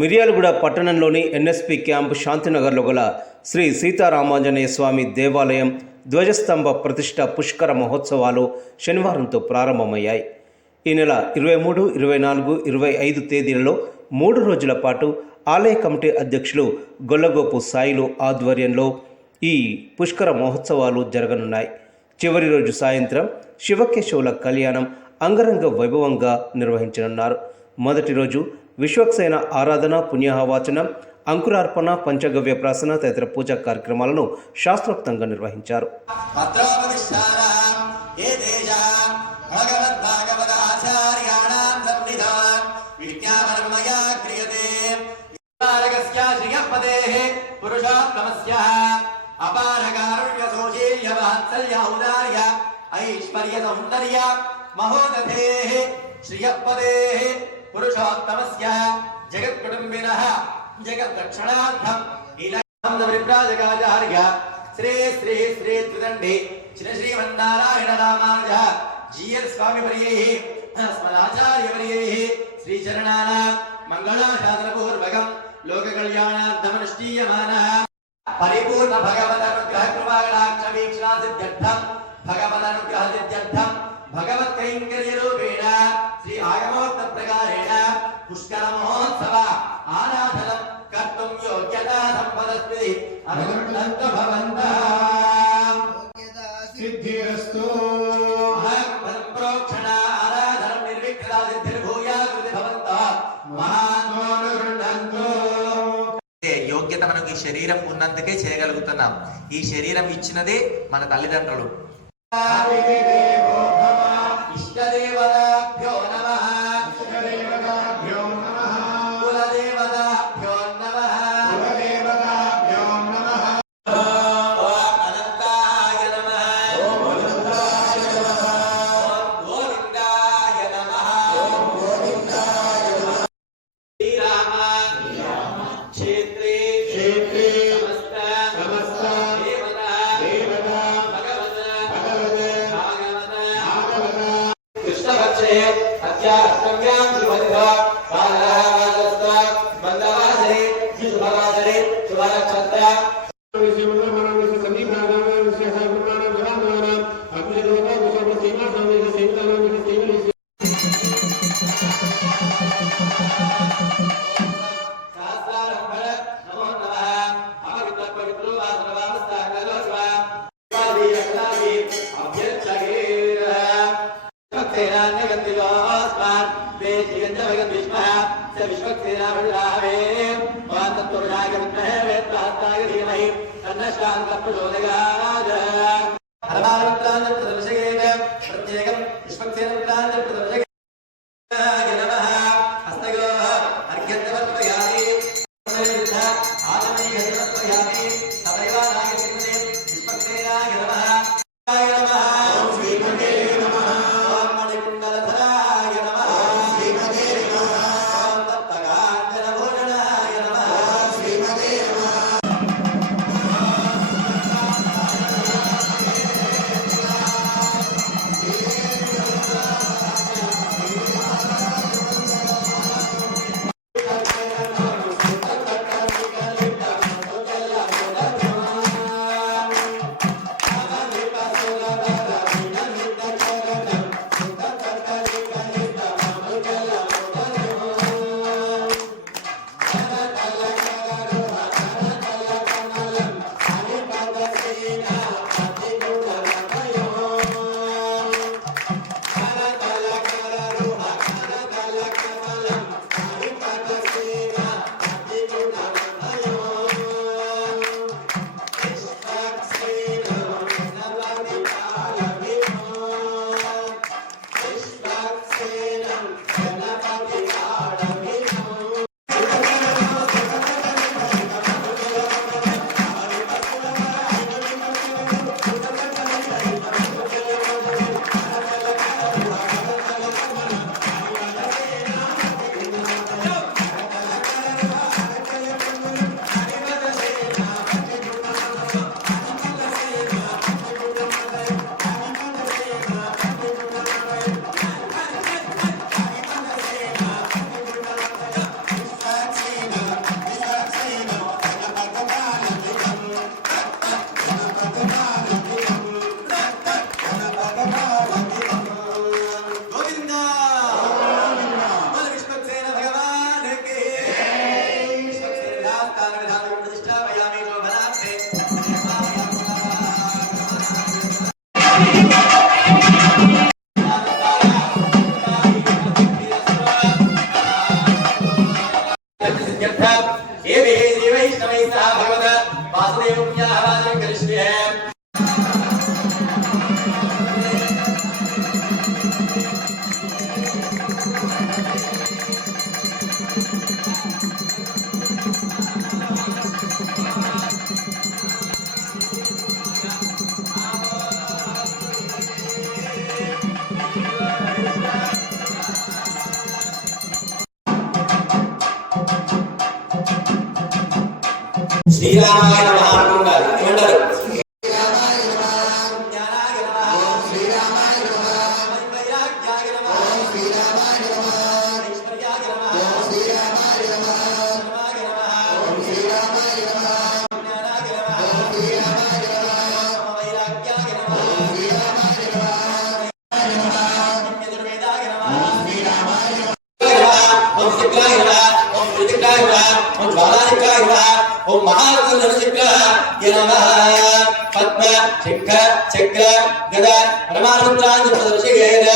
మిర్యాలగూడ పట్టణంలోని NSP camp శాంతినగర్లో గల శ్రీ సీతారామాంజనేయ స్వామి దేవాలయం ధ్వజస్తంభ ప్రతిష్ట పుష్కర మహోత్సవాలు శనివారంతో ప్రారంభమయ్యాయి. ఈ నెల ఇరవై మూడు ఇరవై నాలుగు ఇరవై ఐదు తేదీలలో మూడు రోజుల పాటు ఆలయ కమిటీ అధ్యక్షులు గొల్లగోపు సాయిలు ఆధ్వర్యంలో ఈ పుష్కర మహోత్సవాలు జరగనున్నాయి. చివరి రోజు సాయంత్రం శివకేశవుల కళ్యాణం అంగరంగ వైభవంగా నిర్వహించనున్నారు. మొదటి రోజు విశ్వక్సేన ఆరాధన పుణ్యహవాచనం అంకురార్పణ పంచగవ్య ప్రాసన తదితర పూజా కార్యక్రమాలను శాస్త్రోక్తంగా నిర్వహించారు. పత్రోపవిష్టారాం ఏ తేజాం ఔదార్య ఐశ్వర్య సౌందర్య మహోదధేః పురుషోత్తమస్య జగత్కుటుంబినః జగద్రక్షణార్థం విభ్రాజకాచార్య శ్రీ శ్రీ శ్రీ త్రిదండి శ్రీ శ్రీమన్నారాయణ రామానుజ జీఎల్ స్వామి వర్యై స్మదాచార్య వర్యై శ్రీ చరణాన మంగళాశాసన పూర్వకం లోక కళ్యాణార్థమనుష్ఠీయమాన పరిపూర్ణ భగవత అనుగ్రహ కృపాకటాక్ష వీక్షణా సిద్ధ్యర్థం భగవత అనుగ్రహ సిద్ధ్యర్థం భగవత్ కైంకర్య రూపేణ శ్రీ ఆగమోక్త ప్రకారేణ పుష్కర మహోత్సవ ఆరాధనం కర్తుం యోగ్యతా సంపదస్తి అనుగృహంత భవంతః సిద్ధిరస్తు. ప్రోక్షణ ఆరాధనం నిర్విఘ్నతా సిద్ధిర్భూయా కృతి భవంతః. యోగ్యత మనకు ఈ శరీరం ఉన్నందుకే చేయగలుగుతున్నాం. ఈ శరీరం ఇచ్చినదే మన తల్లిదండ్రులు. च देवता భక్తేనాన్యగంతిలోస్మాన్ వేదిగంధవగం విష్మః స విశ్వక్సేనాభిరాహవే వాతత్వవినాయక విద్మహే వేత్తాత్తాయ ధీమహి తన్నశాంత శ్రీరామాయణ మహాత్ముడు గారు ఏమంటారు ఓం మహాశుక్లాయ నమః. పద్మ శంఖ చక్ర గద పరమానందాన్ని ప్రదర్శయేన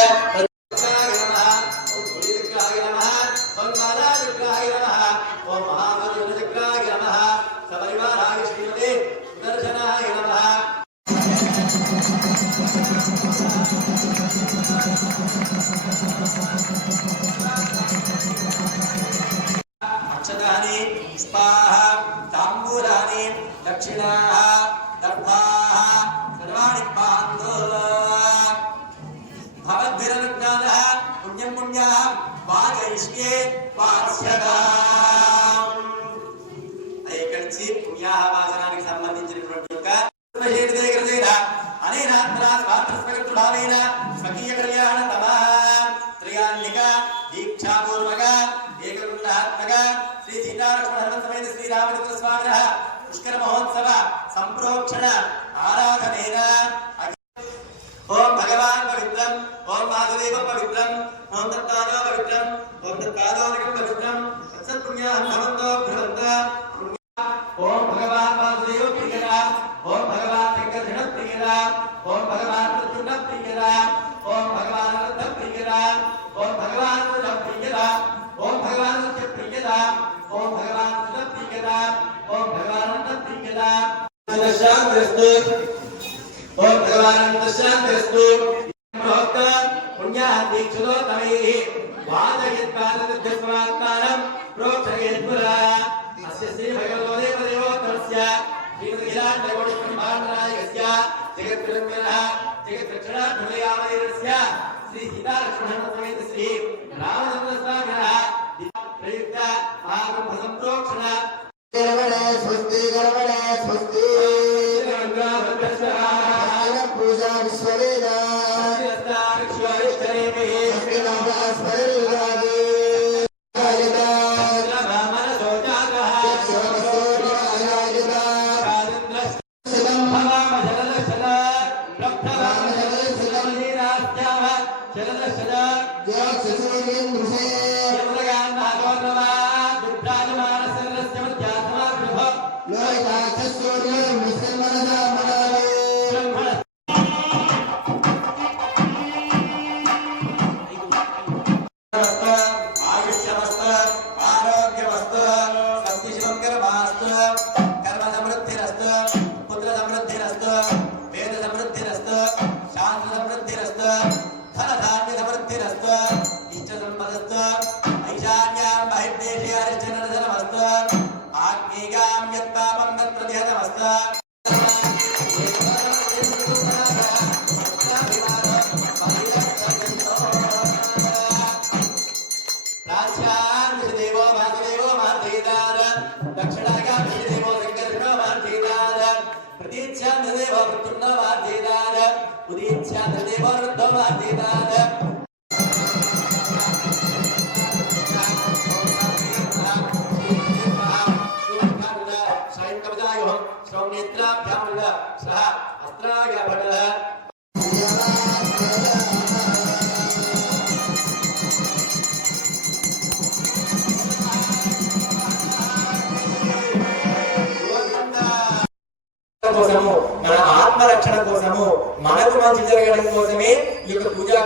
పుష్పాः తాంబూలాని దక్షిణాः దర్భాः సర్వాణి పాందో భవద్భిరనుజ్ఞానः పుణ్యం పుణ్యాः వాగయిష్యే వాస్యతా సంప్రోక్షణ ఆరాధనేన ఓం భగవాన్ పవిత్రం ఓం వాసుదేవ పవిత్రం ఓం తత్పాదో పవిత్రం ఓం దత్తాదోనికం పవిత్రం సత్పుణ్యాహం భవంతో భ్రవంత ఓం భగవాన్ వాసుదేవ ప్రియర ఓం భగవాన్ శంకర్షణ ప్రియర ఓం భగవాన్ ప్రద్యుమ్న ప్రియర ఓం భగవాన్ అనంత ప్రియర ఓం భగవాన్ సుధ ప్రియర ఓం భగవాన్ సత్య ప్రియర ఓం భగవాన్ సుధ ప్రియర ఓం భగవాన్ అనంత ప్రియర శాంతిరస్తు ఓం భగవానంద శాంతిరస్తు మహోక్త పుణ్యాదీక్షులో తమైః వాదయత్పాదయుద్ధస్వాత్మానం ప్రోక్షయేత్పురా అస్య శ్రీ భగవతో దేవదేవోత్తరస్య శ్రీమద్గిలాండకోటి బ్రహ్మాండనాయకస్య శ్రీ సీతాలక్ష్మణ సమేత శ్రీ ఆయుష్యమస్తు ಇಚ್ಛಾ ದೇವರ ತಮ್ಮ ದಿನಾನ ఆత్మరక్షణ కోసము మనకు మంచి జరగడం కోసమే ఈ యొక్క పూజా